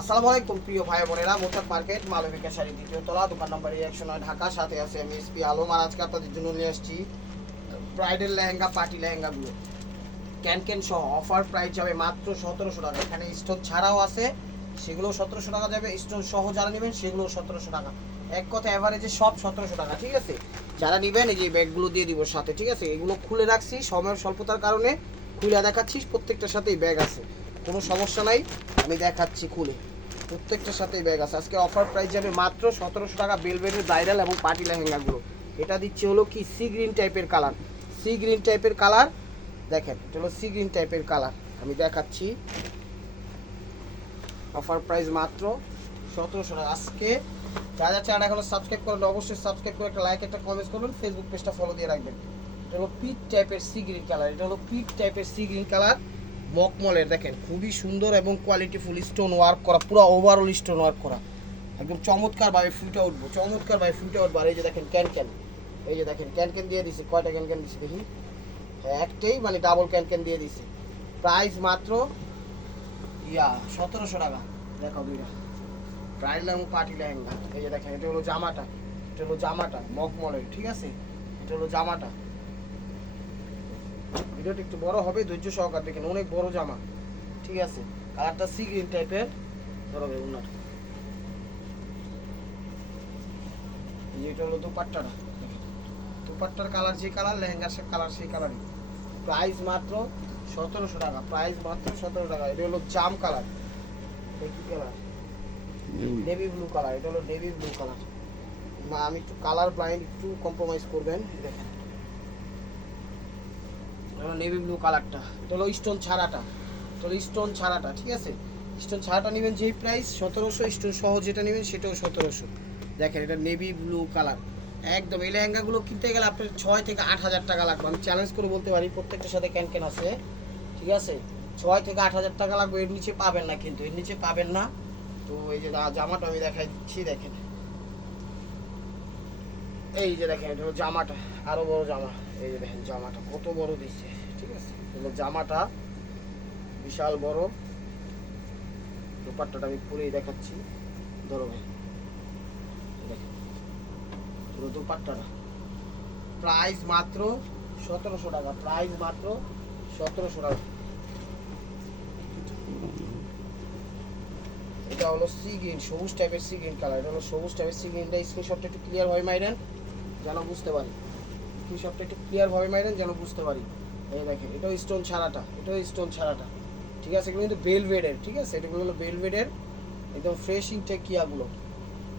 আসসালামু আলাইকুম প্রিয় ভাই বোনেরা, মোচাক মার্কেট মালবিকা শাড়ি দ্বিতীয় তলা, দোকান নম্বর 109 ঢাকা। সাথে আছে আমি এসপি আলম। আর আজকে আপনাদের জন্য নিয়ে আসছি ব্রাইডাল লেহেঙ্গা, পার্টি লেহেঙ্গাগুলো ক্যান সহ। অফার প্রাইস যাবে মাত্র 1700 টাকা। এখানে স্টোন ছাড়াও আছে, সেগুলো 1700 টাকা যাবে। স্টোন সহ যারা নেবেন সেগুলো 1700 টাকা। এক কথা অ্যাভারেজে সব 1700 টাকা, ঠিক আছে। যারা নেবেন এই যে ব্যাগগুলো দিয়ে দিব সাথে, ঠিক আছে। এগুলো খুলে রাখছি সময়ের স্বল্পতার কারণে, খুলে দেখাচ্ছি। প্রত্যেকটার সাথেই ব্যাগ আছে, কোনো সমস্যা নাই, আমি দেখাচ্ছি খুলে। প্রত্যেকটার সাথেই ব্যাগ আছে। আজকে অফার প্রাইস যাবে মাত্র 1700 টাকা। বেলভেটের ব্রাইডাল এবং পার্টি লেহেঙ্গাগুলো। এটা দিচ্ছে হলো কি সি গ্রিন টাইপের কালার, সি গ্রিন টাইপের কালার। দেখেন এটা হলো সি গ্রিন টাইপের কালার, আমি দেখাচ্ছি। অফার প্রাইস মাত্র 1700 টাকা। আজকে যারা চ্যানেল এখনো সাবস্ক্রাইব করেন অবশ্যই সাবস্ক্রাইব করে একটা লাইক একটা কমেন্ট করবেন, ফেসবুক পেজটা ফলো দিয়ে রাখবেন। এটা হলো পিট টাইপের সি গ্রিন কালার, এটা হলো পিট টাইপের সি গ্রিন কালার মকমলের। দেখেন খুবই সুন্দর এবং কোয়ালিটিফুল স্টোন ওয়ার্ক করা, পুরো ওভারঅল স্টোন ওয়ার্ক করা, একদম চমৎকারভাবে ফুটে উঠবো, চমৎকারভাবে ফুটে উঠবো। আর এই যে দেখেন ক্যান, এই যে দেখেন ক্যান দিয়ে দিছি। কয়টা ক্যান দিছি দেখি? হ্যাঁ একটাই, মানে ডাবল ক্যান দিয়ে দিছি। প্রাইস মাত্র 1700 টাকা। দেখো দুইটা ব্রাইডাল এবং পার্টি লেহেঙ্গা। এই যে দেখেন এটা হলো জামাটা, এটা হলো জামাটা মকমলের, ঠিক আছে। এটা হলো জামাটা। ভিডিওটা একটু বড় হবে, ধৈর্য সহকারে দেখেন, অনেক বড় জামা, ঠিক আছে। কালারটা সি গ্রিন টাইপের, ধরো উন্নত। এটা হলো দুপাট্টাটা, দুপাট্টার কালার যে কালার, লেহেঙ্গার সে কালার সেই কালারই। প্রাইস মাত্র 1700 টাকা, প্রাইস মাত্র 17 টাকা। এটা হলো জাম কালার, কি কালার? Navy blue colour. এটা হলো নেভি ব্লু কালার। না আমি একটু কালার ব্লাইন্ড, একটু কম্প্রোমাইজ করবেন। দেখেন এটা হলো নেভি ব্লু কালারটা। এটা হলো স্টোন ছাড়াটা, এটা হলো স্টোন ছাড়াটা, ঠিক আছে। স্টোন ছাড়াটা নেবেন যেই প্রাইস 1700, স্টোন সহ যেটা নেবেন সেটাও 1700। দেখেন এটা নেভি ব্লু কালার একদম। এই লেহেঙ্গাগুলো কিনতে গেলে আপনার 6 থেকে 8000 টাকা লাগবে। আমি চ্যালেঞ্জ করে বলতে পারি, প্রত্যেকটার সাথে ক্যান আছে, ঠিক আছে। 6 থেকে 8000 টাকা লাগবে, এর নিচে পাবেন না, কিন্তু এর নিচে পাবেন না। তো এই যে জামাটা আমি দেখাই দিচ্ছি, দেখেন এই যে দেখেন এটা হলো জামাটা, আরো বড় জামা। এই যে দেখেন জামাটা কত বড় দিচ্ছে, ঠিক আছে। এগুলো জামাটা বিশাল বড়। দোপাট্টাটা আমি পুরেই দেখাচ্ছি, ধরো ভাই দেখেন পুরো দোপাট্টাটা। প্রাইস মাত্র 1700 টাকা, প্রাইস মাত্র 1700 টাকা। এটা হলো সি গ্রিন, সবুজ টাইপের সি গ্রিন কালার। এটা হলো সবুজ টাইপের সি গ্রিনটা। স্ক্রিনশটটা একটু ক্লিয়ার ভাবে মাইরেন যেন বুঝতে পারি, স্ক্রিনশটটা একটু ক্লিয়ার ভাবে মাইরেন যেন বুঝতে পারি। এই দেখেন এটাও স্টোন ছাড়াটা, এটাও স্টোন ছাড়াটা, ঠিক আছে। এগুলো কিন্তু বেলভেডের, ঠিক আছে। এগুলো হলো বেলভেডের, একদম ফ্রেশ ইনটেকিয়াগুলো।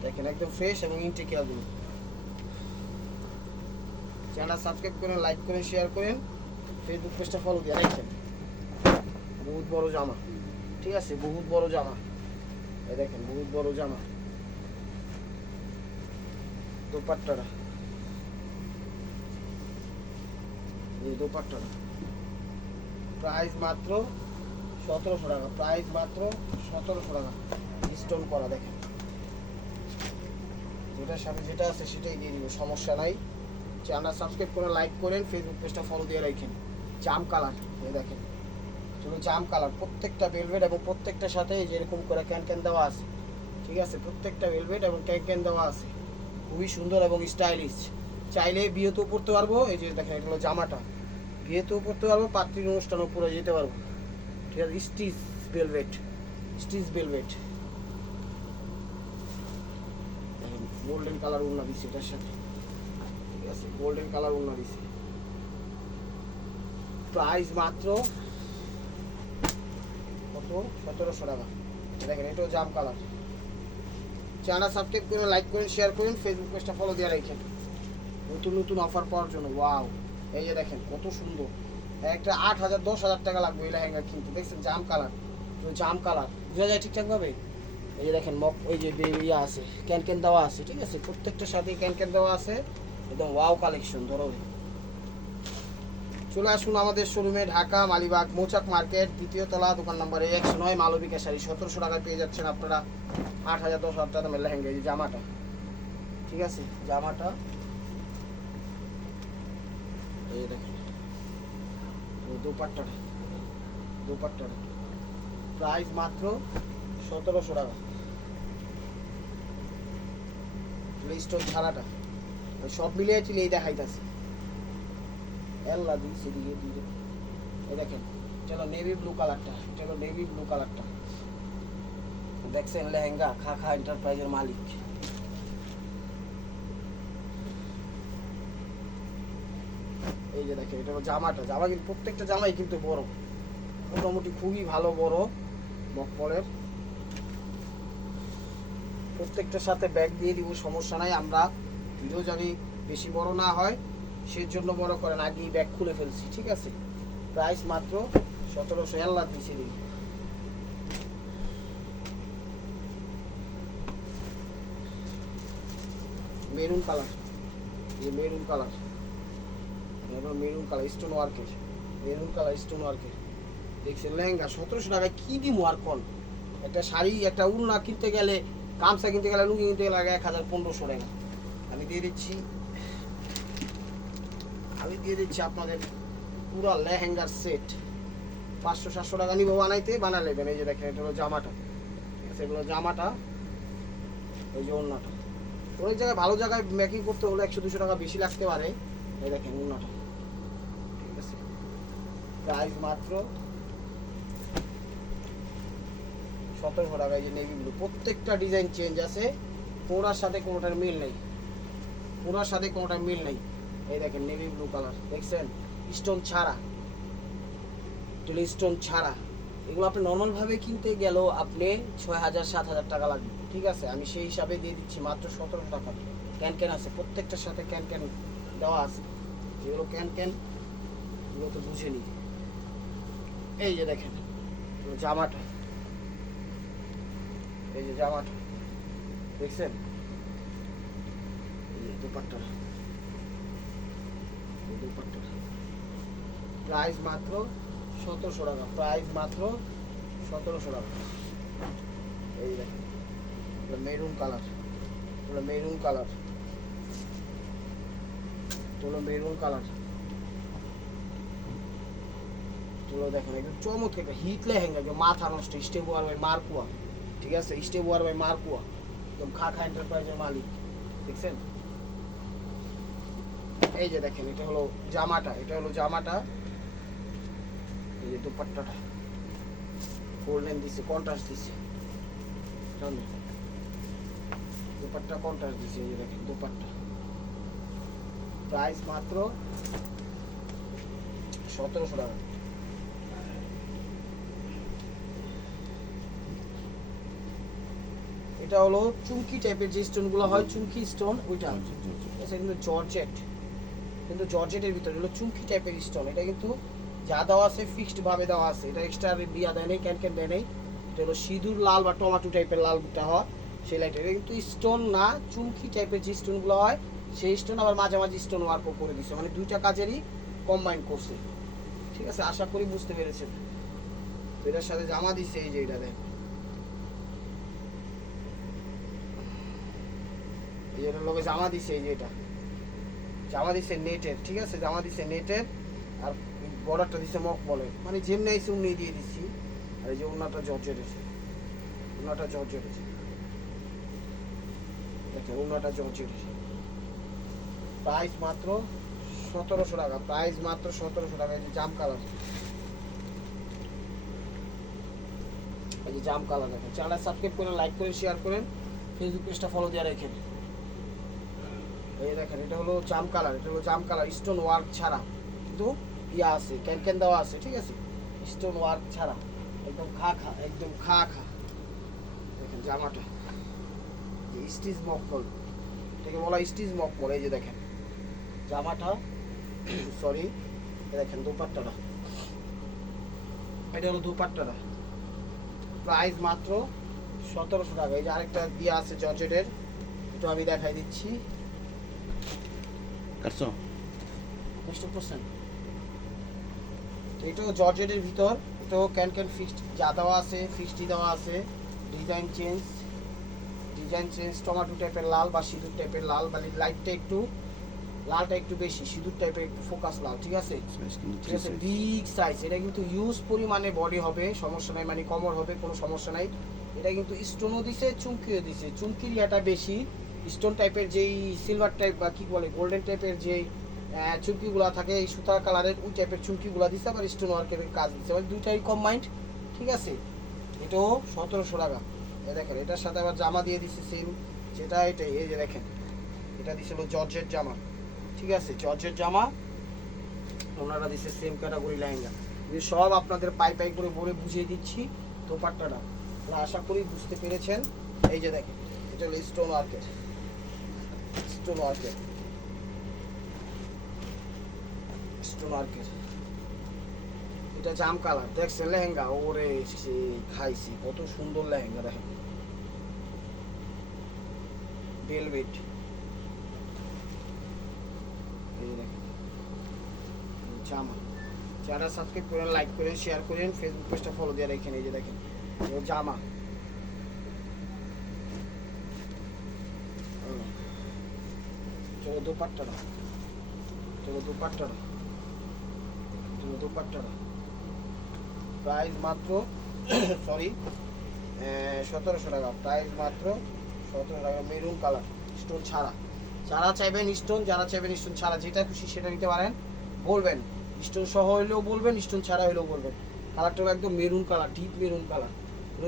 দেখেন একদম ফ্রেশ এবং ইনটেকিয়াগুলো। চ্যানেল সাবস্ক্রাইব করেন, লাইক করেন, শেয়ার করেন, ফেসবুক পেজটা ফলো দিয়ে রাখছেন। বহুত বড় জামা, ঠিক আছে, বহুত বড় জামা। এই দেখেন বহুত বড় জামা। দোপাট্টাটা, এই দোপাট্টাটা প্রাইস মাত্র 1700 টাকা, প্রাইস মাত্র 1700 টাকা। স্টোন করা, দেখেন যেটার সাথে যেটা আছে সেটাই দিয়ে দিব, সমস্যা নাই। চ্যানেল সাবস্ক্রাইব করে লাইক করেন, ফেসবুক পেজটা ফলো দিয়ে রাখেন। জাম কালার, এই দেখেন চলো জাম কালার। প্রত্যেকটা ভেলভেট এবং প্রত্যেকটার সাথে যেরকম করে ক্যান দেওয়া আছে, ঠিক আছে। প্রত্যেকটা ভেলভেট এবং ক্যান দেওয়া আছে, খুবই সুন্দর এবং স্টাইলিশ। চাইলে বিয়েতেও পরতে পারবো। এই যে দেখেন এটা হলো জামাটা, বিয়েতেও পরতে পারবো, পাত্রীর অনুষ্ঠানেও পরে যেতে পারবো, ঠিক আছে। Stitch velvet, stitch velvet. Golden colour উন্না দিচ্ছে এটার সাথে, ঠিক আছে। গোল্ডেন কালার উন্না দিচ্ছে। প্রাইস মাত্র কত? 1700 টাকা। দেখেন এটাও জাম কালার। চ্যানেল সাবস্ক্রাইব করে লাইক করেন, শেয়ার করেন, ফেসবুক পেজটা ফলো দিয়ে রাখেন নতুন নতুন অফার পাওয়ার জন্য। ওয়াও, এই যে দেখেন কত সুন্দর। একটা 8000 10,000 টাকা লাগবে এই লেহেঙ্গা কিনতে। দেখছেন জাম কালার, জাম কালার বোঝা যায় ঠিকঠাকভাবে। এই যে দেখেন ওই যে ইয়ে আছে, ক্যান দেওয়া আছে, ঠিক আছে। প্রত্যেকটার সাথে ক্যান দেওয়া আছে, একদম ওয়াও কালেকশন। ধরো চলে আসুন আমাদের শোরুমে, ঢাকা মালিবাগ মোচাক মার্কেট দ্বিতীয় তলা, দোকান নম্বর 109, মালবিকা শাড়ি। 1700 টাকায় পেয়ে যাচ্ছেন আপনারা 8000 10,000 টাকা দামের লেহেঙ্গা। এই যে জামাটা, ঠিক আছে, জামাটা এই দেখেন। দোপাট্টাটা, দোপাট্টাটা প্রাইস মাত্র 1700 টাকা স্টোন ছাড়াটা সব মিলিয়ে চিলে এই দেখাইতেছে এল্লা দিচ্ছে দিয়ে দিয়ে এই দেখেন চলো নেভি ব্লু কালারটা, চলো নেভি ব্লু কালারটা দেখছেন লেহেঙ্গা খা খা এন্টারপ্রাইজের মালিক। এই যে দেখেন এটা হলো জামাটা, জামা কিন্তু প্রত্যেকটা জামাই কিন্তু বড়, মোটামুটি খুবই ভালো বড় মকপলের। প্রত্যেকটার সাথে ব্যাগ দিয়ে দিব, সমস্যা নাই। আমরা ভিডিও জানি বেশি বড় না হয় সেজন্য বড় করেন, আগেই ব্যাগ খুলে ফেলছি, ঠিক আছে। প্রাইস মাত্র 1700 আল্লাহ দিছি দিন। মেরুন কালার, এই maroon colour, maroon colour stone ওয়ার্কের, মেরুন কালার স্টোন ওয়ার্কের দেখছেন লেহেঙ্গা 1700 টাকায় কি দিব আর কোন। একটা শাড়ি একটা উড়না কিনতে গেলে, গামছা কিনতে গেলে, লুঙ্গি কিনতে গেলে 1000-1500 টাকা। আমি দিয়ে দিচ্ছি আপনাদের পুরো লেহেঙ্গার সেট 500-700 টাকা নিব বানাইতে, বানা নেবেন। এই যে দেখেন এটা হলো জামাটা, ঠিক আছে, এগুলো জামাটা, এই যে ওড়নাটা। অনেক জায়গায় ভালো জায়গায় মেকিং করতে হলে 100-200 টাকা বেশি লাগতে পারে। এই দেখেন ওড়নাটা, ঠিক আছে, প্রাইস মাত্র 1700 টাকা। এই যে নেভি ব্লু, প্রত্যেকটা ডিজাইন চেঞ্জ আছে, কোনোটার সাথে কোনোটার মিল নেই, কোনোটার সাথে কোনোটার মিল নেই। এই দেখেন নেভি ব্লু কালার দেখছেন, স্টোন ছাড়া, স্টোন ছাড়া। এগুলো আপনি নর্মালভাবে কিনতে গেলেও আপনি 6000-7000 টাকা লাগবে, ঠিক আছে। আমি সেই হিসাবে দিয়ে দিচ্ছি মাত্র 1700 টাকা। ক্যান আছে, প্রত্যেকটার সাথে ক্যান দেওয়া আছে। যেগুলো ক্যান এগুলো তো বুঝে নি। এই যে দেখেন জামাটা, এই যে জামাটা দেখছেন, এই যে দুপাট্টা, প্রাইস মাত্র 1700 টাকা, প্রাইস মাত্র 1700 টাকা। এই দেখেন maroon colour, maroon colour, maroon colour, দেখেন একদম চমৎকার একটা হিট লেহেঙ্গা, মাথা নষ্ট, স্টেপ ওয়ার বাই মারকুয়া, ঠিক আছে, স্টেপ ওয়ার বাই মারকুয়া, একদম খা খা এন্টারপ্রাইজের মালিক দেখছেন। এই যে দেখেন এটা হলো জামাটা, এটা হলো জামাটা, এই যে দুপাট্টাটা গোল্ডেন দিছে, কন্ট্রাস্ট দিছে, দুপাট্টা কন্ট্রাস্ট দিছে। এই যে দেখেন দুপাট্টা, প্রাইস মাত্র 1700 টাকা। এটা হলো চুমকি টাইপের যে স্টোনগুলো হয়, চুমকি স্টোন, ওইটা কিন্তু জর্জেট, কিন্তু জর্জেটের ভিতরে হলো চুমকি টাইপের স্টোন। এটা কিন্তু যা দেওয়া আছে ফিক্সড ভাবে দেওয়া আছে, এটা এক্সট্রা বিয়া দেয় নেই, ক্যান দেয় নেই। এটা হলো সিঁদুর লাল বা টমাটো টাইপের লালটা হয় সেই লাইটের, এটা কিন্তু স্টোন না, চুমকি টাইপের যে স্টোনগুলো হয় সেই স্টোন, আবার মাঝামাঝি স্টোন ওয়ার্কও করে দিচ্ছে, মানে দুইটা কাজেরই কম্বাইন করছে, ঠিক আছে। আশা করি বুঝতে পেরেছেন। তো এটার সাথে জামা দিচ্ছে, এই যে এটা দেখ, এই যে লোকে জামা দিচ্ছে, এই যে এটা জামা দিচ্ছে নেটের, ঠিক আছে, জামা দিচ্ছে নেটের, আর বর্ডারটা দিচ্ছে মকমলের, মানে যেমনি আইসে উনি দিয়ে দিচ্ছি। আর এই যে ওনাটা জর্জেট আছে, ওনাটা জর্জেট আছে, দেখেন ওনাটা জর্জেট আছে। প্রাইস মাত্র 1700 টাকা, প্রাইস মাত্র 1700 টাকা। এই যে জাম কালার, এই যে জাম কালার দেখেন। চ্যানেলটা সাবস্ক্রাইব করেন, লাইক করেন, শেয়ার করেন, ফেসবুক পেজটা ফলো দিয়ে রাখেন। এই দেখেন এটা হলো জাম কালার, এটা হলো জাম কালার, স্টোন ওয়ার্ক ছাড়া, কিন্তু ইয়া আছে, ক্যান দেওয়া আছে, ঠিক আছে, স্টোন ওয়ার্ক ছাড়া, একদম খা খা, একদম খা খা। দেখেন জামাটা স্টিচ মকমল, এটাকে বলা স্টিচ মকমল। এই যে দেখেন জামাটা, সরি, দেখেন দুপাট্টাটা, এটা হলো দুপাট্টাটা, প্রাইস মাত্র 1700 টাকা। এই যে আরেকটা দিয়া আছে জর্জেটের, এটা আমি দেখাই দিচ্ছি, এটাও জর্জেটের ভিতর, এটাও ক্যান ফিক্সড যা দেওয়া আছে, ফিক্সডই দেওয়া আছে, ডিজাইন চেঞ্জ, টমেটো টাইপের লাল বা সিঁদুর টাইপের লাল, মানে লাইটটা একটু লালটা একটু বেশি, সিঁদুর টাইপের একটু ফোকাস লাল, ঠিক আছে, ঠিক আছে, বিগ সাইজ। এটা কিন্তু ইউজ পরিমাণে বডি হবে, সমস্যা নাই, মানে কমর হবে, কোনো সমস্যা নাই। এটা কিন্তু স্টোনও দিছে, চুমকিও দিছে। চুমকির ইয়াটা বেশি, স্টোন টাইপের যেই সিলভার টাইপ বা কি বলে গোল্ডেন টাইপের যেই চুমকিগুলো থাকে এই সুতা কালারের ওই টাইপের চুমকিগুলো দিছে, আবার স্টোন ওয়ার্কের কাজ দিচ্ছে, মানে দুইটাই কম্বাইন্ড। ঠিক আছে, এটাও 1700 টাকা। এই দেখেন এটার সাথে আবার জামা দিয়ে দিচ্ছে সেম, যেটা এটাই। এই যে দেখেন এটা দিছিল জর্জের জামা। ঠিক আছে, জর্জের জামা, ওনারা দিচ্ছে সেম ক্যাটাগরি লেহেঙ্গা। আমি সব আপনাদের পাই পাই করে বলে বুঝিয়ে দিচ্ছি দোপাট্টাটা, আশা করি বুঝতে পেরেছেন। এই যে দেখেন এটা হলো স্টোন ওয়ার্কের, স্টোন ওয়ার্কের, স্টোন ওয়ার্কের। এটা জাম কালার, দেখছেন লেহেঙ্গা? ওরে সে খাইছি, কত সুন্দর লেহেঙ্গা দেখেন, ভেলভেট। এই দেখেন জামা। যারা সাবস্ক্রাইব করেন, লাইক করেন, শেয়ার করেন, ফেসবুক পেজটা ফলো দিয়ে রাখেন। এই যে দেখেন জামা, চলো দোপাট্টাটা, চলো দোপাট্টাটা, চলো দোপাট্টাটা। প্রাইস মাত্র সরি 1700 টাকা, প্রাইস মাত্র 17 টাকা। মেরুন কালার, স্টোন ছাড়া। যারা চাইবেন স্টোন, যারা চাইবেন স্টোন ছাড়া, যেটা খুশি সেটা নিতে পারেন। বলবেন স্টোন সহ হইলেও বলবেন, স্টোন ছাড়া হইলেও বলবেন। কালারটা একদম maroon colour, deep maroon colour,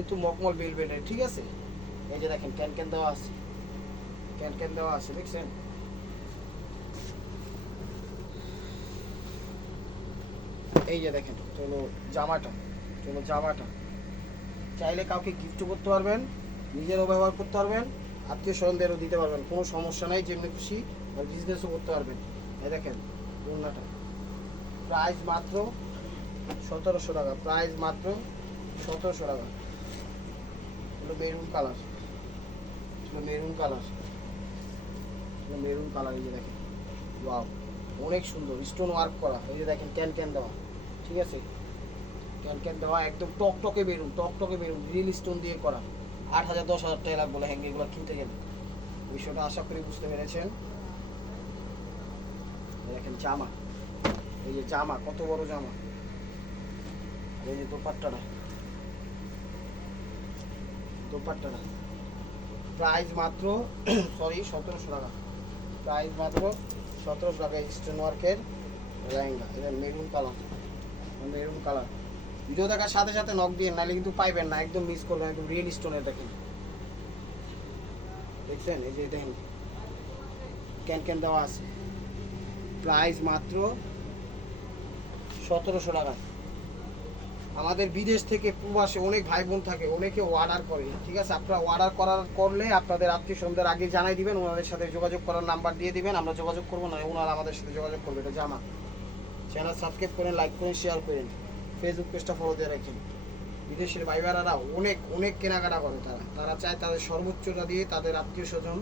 একটু মকমল বেলবেটের। ঠিক আছে, এই যে দেখেন ক্যান ক্যান দেওয়া আছে, ক্যান ক্যান দেওয়া আছে, দেখছেন? এই যে দেখেন চলো জামাটা, চলো জামাটা চাইলে কাউকে গিফট করতে পারবেন, নিজেরও ব্যবহার করতে পারবেন, আত্মীয় স্বজনদেরও দিতে পারবেন, কোনো সমস্যা নাই। যেমনি খুশি আর বিজনেসও করতে পারবেন। এই দেখেন ওড়নাটা, প্রাইস মাত্র 1700 টাকা, প্রাইস মাত্র 1700 টাকা। এগুলো মেরুন কালার, এগুলো মেরুন কালার, এগুলো মেরুন কালার। এই যে দেখেন ওয়াও, অনেক সুন্দর স্টোন ওয়ার্ক করা। এই যে দেখেন ক্যান ক্যান দেওয়া। ঠিক আছে, ক্যান ক্যান দেওয়া, একদম টকটকে বেরুন, টকটকে বেরুন, রিয়েল স্টোন দিয়ে করা। 8000 10,000 টাকা লাগবে লেহেঙ্গা এগুলো কিনতে গেলে। বিষয়টা আশা করি বুঝতে পেরেছেন। দেখেন জামা, এই যে জামা, কত বড় জামা। এই যে দোপাট্টাটা, দোপাট্টাটা প্রাইস মাত্র সরি 1700 টাকা, প্রাইস মাত্র 1700 টাকা। স্টোন ওয়ার্কের লেহেঙ্গা, এটা maroon colour, maroon colour. Video দেখার সাথে সাথে নক দিয়ে, নাহলে কিন্তু পাইবেন না, একদম মিস করবেন। একদম রিয়েল স্টোনের দেখেন, দেখছেন? এই যে দেখেন ক্যান ক্যান দেওয়া আছে, প্রাইস মাত্র 1700 টাকা। আমাদের বিদেশ থেকে প্রবাসে অনেক ভাই বোন থাকে, অনেকে অর্ডার করে। ঠিক আছে, আপনারা অর্ডার করলে আপনাদের আত্মীয় স্বজনদের আগে জানাই দিবেন, ওনাদের সাথে যোগাযোগ করার নাম্বার দিয়ে দিবেন, আমরা যোগাযোগ করবো, না ওনারা আমাদের সাথে যোগাযোগ করবে। এটা জামা। চ্যানেল সাবস্ক্রাইব করেন, লাইক করেন, শেয়ার করেন, ফেসবুক পেজটা ফলো দিয়ে রাখেন। বিদেশের ভাই বোনেরা অনেক অনেক কেনাকাটা করে, তারা চায় তাদের সর্বোচ্চটা দিয়ে তাদের আত্মীয় স্বজন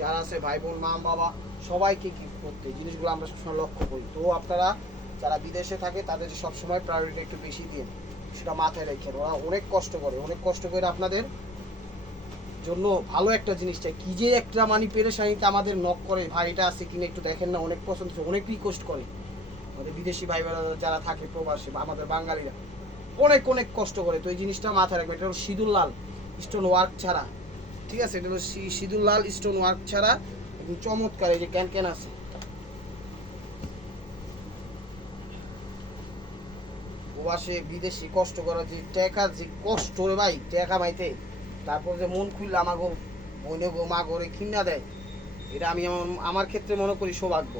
যারা আছে, ভাই বোন, মা বাবা, সবাইকে গিফট করতে। জিনিসগুলো আমরা সবসময় লক্ষ্য করি। তো আপনারা যারা বিদেশে থাকে তাদের সবসময় প্রায়োরিটি একটু বেশি দিন, সেটা মাথায় রেখে। ওরা অনেক কষ্ট করে, অনেক কষ্ট করে আপনাদের জন্য ভালো একটা জিনিস চাই। কি যে একটা মানি পেরেশানিতে আমাদের নক করে, ভাই এটা আছে কিনা একটু দেখেন না, অনেক পছন্দ, অনেক রিকোয়েস্ট করে। আমাদের বিদেশি ভাই বোনেরা যারা থাকে প্রবাসী বা আমাদের বাঙালিরা অনেক অনেক কষ্ট করে। তো এই জিনিসটা মাথায় রাখবে। এটা হলো সিঁদুর লাল স্টোন ওয়ার্ক ছাড়া। ঠিক আছে, এটা হলো সিঁদুর লাল স্টোন ওয়ার্ক ছাড়া, একদম চমৎকার। এই যে ক্যান ক্যান আছে, প্রবাসে বিদেশি কষ্ট করা যে টাকা, যে কষ্ট রে ভাই টাকা মাইতে, তারপর যে মন খুললে আমাকে বোনে গো মা করে কিনা দেয়, এটা আমি আমার ক্ষেত্রে মনে করি সৌভাগ্য।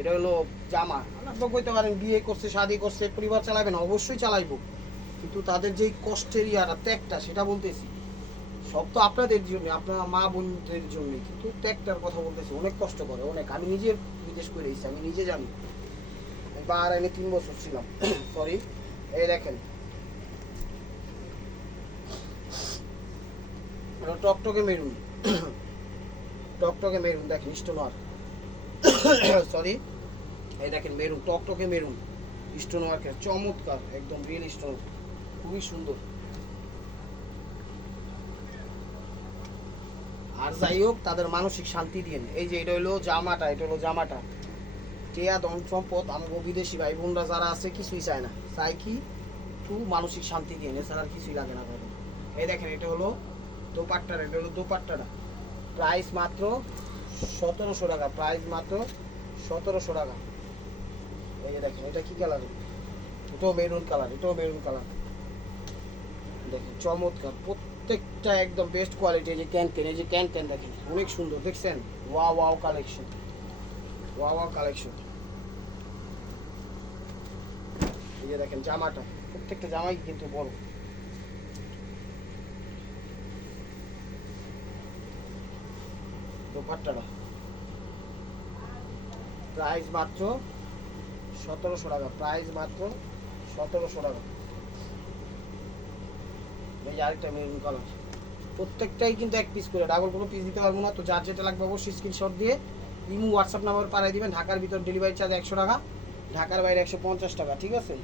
এটা হলো জামা। আপনারা কইতে পারেন বিয়ে করছে, শাদি করছে, পরিবার চালাবেন, অবশ্যই চালাইবো, কিন্তু তাদের যেই কষ্টের ইয়াটা, ত্যাগটা, সেটা বলতেছি। সব তো আপনাদের জন্য, আপনার মা বোনদের জন্য, কিন্তু ত্যাগটার কথা বলতেছি। অনেক কষ্ট করে, অনেক। আমি নিজে বিদেশ করে এসেছি, আমি নিজে জানি। বাহারাইনে 3 বছর ছিলাম সরি। এই দেখেন টকটকে মেরুন, টকটকে মেরুন দেখেন স্টোন ওয়ার্ক সরি। এই দেখেন মেরুন, টকটকে মেরুন স্টোন ওয়ার্কের, চমৎকার, একদম রিয়েল স্টোন, খুবই সুন্দর। আর যাই হোক, তাদের মানসিক শান্তি দিন। এই যে এটা হলো জামাটা, এটা হলো জামাটা। টেয়া ধন সম্পদ আমাদের বিদেশি ভাই বোনরা যারা আছে কিছুই চায় না, চাই কি একটু মানসিক শান্তি দিন, এছাড়া আর কিছুই লাগে না। এই দেখেন এটা হলো দোপাট্টাটা, এটা হলো দোপাট্টাটা, প্রাইস মাত্র 1700 টাকা, প্রাইস মাত্র 1700 টাকা। এই যে দেখেন এটা কি কালার, এটাও মেরুন কালার, এটাও মেরুন কালার, দেখেন চমৎকার, প্রত্যেকটা একদম বেস্ট কোয়ালিটি। এই যে ক্যানকেন, এই যে ক্যানকেন দেখেন অনেক সুন্দর, দেখছেন wow wow collection, wow wow collection. এই যে দেখেন জামাটা, প্রত্যেকটা জামাই কিন্তু বড়। দোপাট্টাটা প্রাইস মাত্র 1700 টাকা, প্রাইস মাত্র 1700 টাকা। এই যে আরেকটা মেরুন কালার, প্রত্যেকটাই কিন্তু এক পিস করে, ডাবল কোনো পিস দিতে পারবো না। তো যার যেটা লাগবে অবশ্যই স্ক্রিনশট দিয়ে ইমো হোয়াটসঅ্যাপ নাম্বার পাঠিয়ে দিবেন। ঢাকার ভিতর ডেলিভারি চার্জ 100 টাকা, ঢাকার বাইরে 150 টাকা, ঠিক আছে।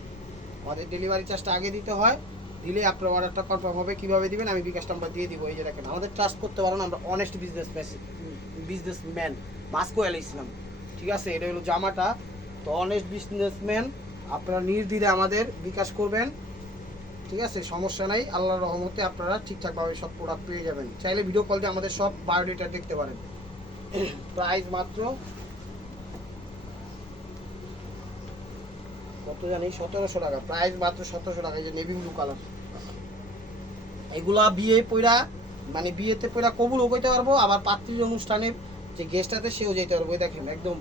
আমাদের ডেলিভারি চার্জটা আগে দিতে হয়, দিলে আপনার অর্ডারটা কনফার্ম হবে। কীভাবে দিবেন আমি বিকাশ নাম্বার দিয়ে দিব। এই যে দেখেন আমাদের ট্রাস্ট করতে পারেন, আমরা অনেস্ট বিজনেসম্যান মাস্কো আল ইসলাম, ঠিক আছে। এটা হলো জামাটা, তো অনেস্ট বিজনেসম্যান আপনারা নির্দ্বিধায় আমাদের বিকাশ করবেন, ঠিক আছে, সমস্যা নাই। আল্লাহর রহমতে আপনারা ঠিকঠাকভাবে সব প্রোডাক্ট পেয়ে যাবেন। চাইলে ভিডিও কল দিয়ে আমাদের সব বায়োডেটা দেখতে পারেন। প্রাইস মাত্র কত জানি 1700 টাকা, প্রাইস মাত্র 1700 টাকা। এই যে নেভি ব্লু কালার, এগুলা বিয়ে পয়রা মানে বিয়েতে পয়রা কবুলও কইতে পারবো, আবার পাত্রীর অনুষ্ঠানে যে গেস্ট আছে সেও যেতে পারবো। এই দেখেন একদম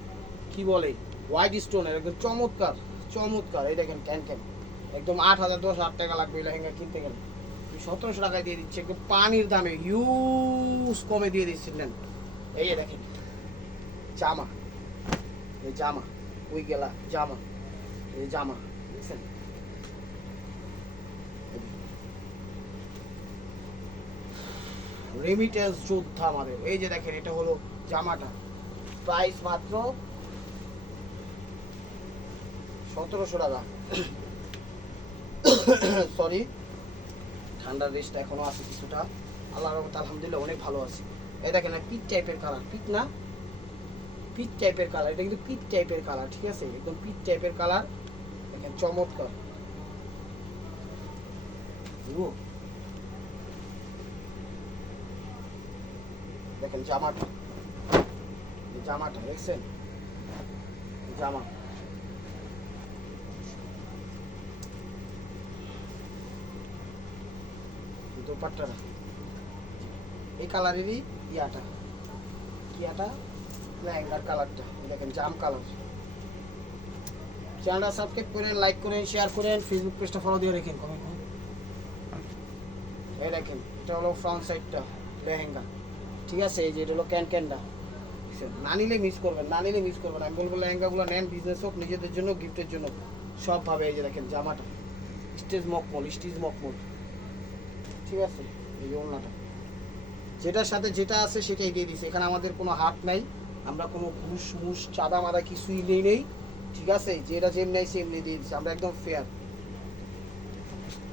কি বলে হোয়াইট স্টোনের, একদম চমৎকার চমৎকার। এই দেখেন ক্যান একদম 8000 10,000 টাকা লাগবে এই লেহেঙ্গা কিনতে গেলে, 1700 টাকায় দিয়ে দিচ্ছে, একদম পানির দামে ইউজ কমে দিয়ে দিচ্ছিলেন। এই যে দেখেন জামা, এই জামা ওই গেলা জামা, এই জামা বুঝছেন, রেমিটেন্স যোদ্ধা আমাদের। এই যে দেখেন এটা হলো জামাটা, প্রাইস মাত্র 1700 টাকা। সরি, ঠান্ডার রেস্ট এখনো আছে কিছুটা, আল্লাহর রহমতে আলহামদুলিল্লাহ অনেক ভালো আছে। এই দেখেন পিট টাইপের কালার, পিট না পিট টাইপের কালার, এটা কিন্তু পিট টাইপের কালার, ঠিক আছে, একদম পিট টাইপের কালার, দেখেন চমৎকার। দেখেন জামাটা, জামাটা দেখছেন, জামা দোপাট্টাটা এই কালারেরই কিয়াটা লেহেঙ্গার কালারটা, দেখেন জাম কালার। চ্যানেলটা সাবস্ক্রাইব করেন, লাইক করেন, শেয়ার করেন, ফেসবুক পেজটা ফলো দিয়ে রাখেন, কমেন্ট। এই দেখেন এটা হলো ফ্রন্ট সাইডটা লেহেঙ্গা, ঠিক আছে। এই যে এটা হলো ক্যানটা, না নিলে মিস করবেন, না নিলে মিস করবেন। আমি বলবো লেহেঙ্গাগুলো নেন, বিজনেস হোক, নিজেদের জন্য, গিফটের জন্য, সবভাবে। এই যে দেখেন জামাটা স্টেজ মকমল, ঠিক আছে। এই যে ওড়নাটা, যেটার সাথে যেটা আছে সেটাই দিয়ে দিছে, এখানে আমাদের কোনো হাত নাই, আমরা কোনো ঘুষ মুষ চাঁদা মাদা কিছুই নেই, ঠিক আছে। যেটা যেমনি আছে এমনি দিয়ে দিচ্ছে, আমরা একদম ফেয়ার।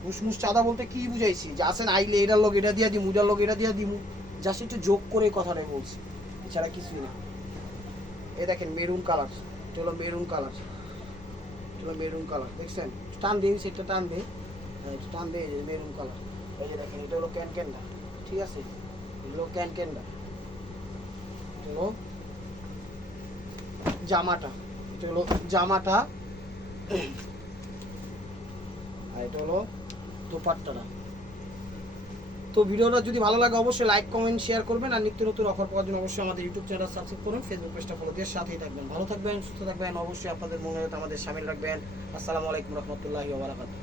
ঘুষ মুষ চাঁদা বলতে কি বুঝাইছি, যে আসেন আইলে এটার লোক এটা দিয়া দিমু, এটার লোক এটা দিয়া দিমু, জাস্ট একটু যোগ করে কথাটাই বলছি, এছাড়া কিছুই না। এই দেখেন মেরুন কালার, এটা হলো মেরুন কালার, এটা হলো মেরুন কালার, দেখছেন, টান দিন সেটা টান দে, টান দে, মেরুন কালার। এই যে দেখেন এটা হলো ক্যানটা, ঠিক আছে, এগুলো ক্যানটা, এটা হলো জামাটা, এটা হলো জামাটা, আর এটা হলো দোপাট্টাটা। তো ভিডিওটা যদি ভালো লাগে অবশ্যই লাইক কমেন্ট শেয়ার করবেন, আর নিত্য নতুন অফার পাওয়ার জন্য অবশ্যই আমাদের ইউটিউব চ্যানেল সাবস্ক্রাইব করুন, ফেসবুক পেজটা ফলো দিয়ে সাথেই থাকবেন। ভালো থাকবেন, সুস্থ থাকবেন, অবশ্যই আপনাদের মনে আমাদের সামিল রাখবেন। আসসালামু আলাইকুম রহমতুল্লাহি ওয়া বারাকাতুহু।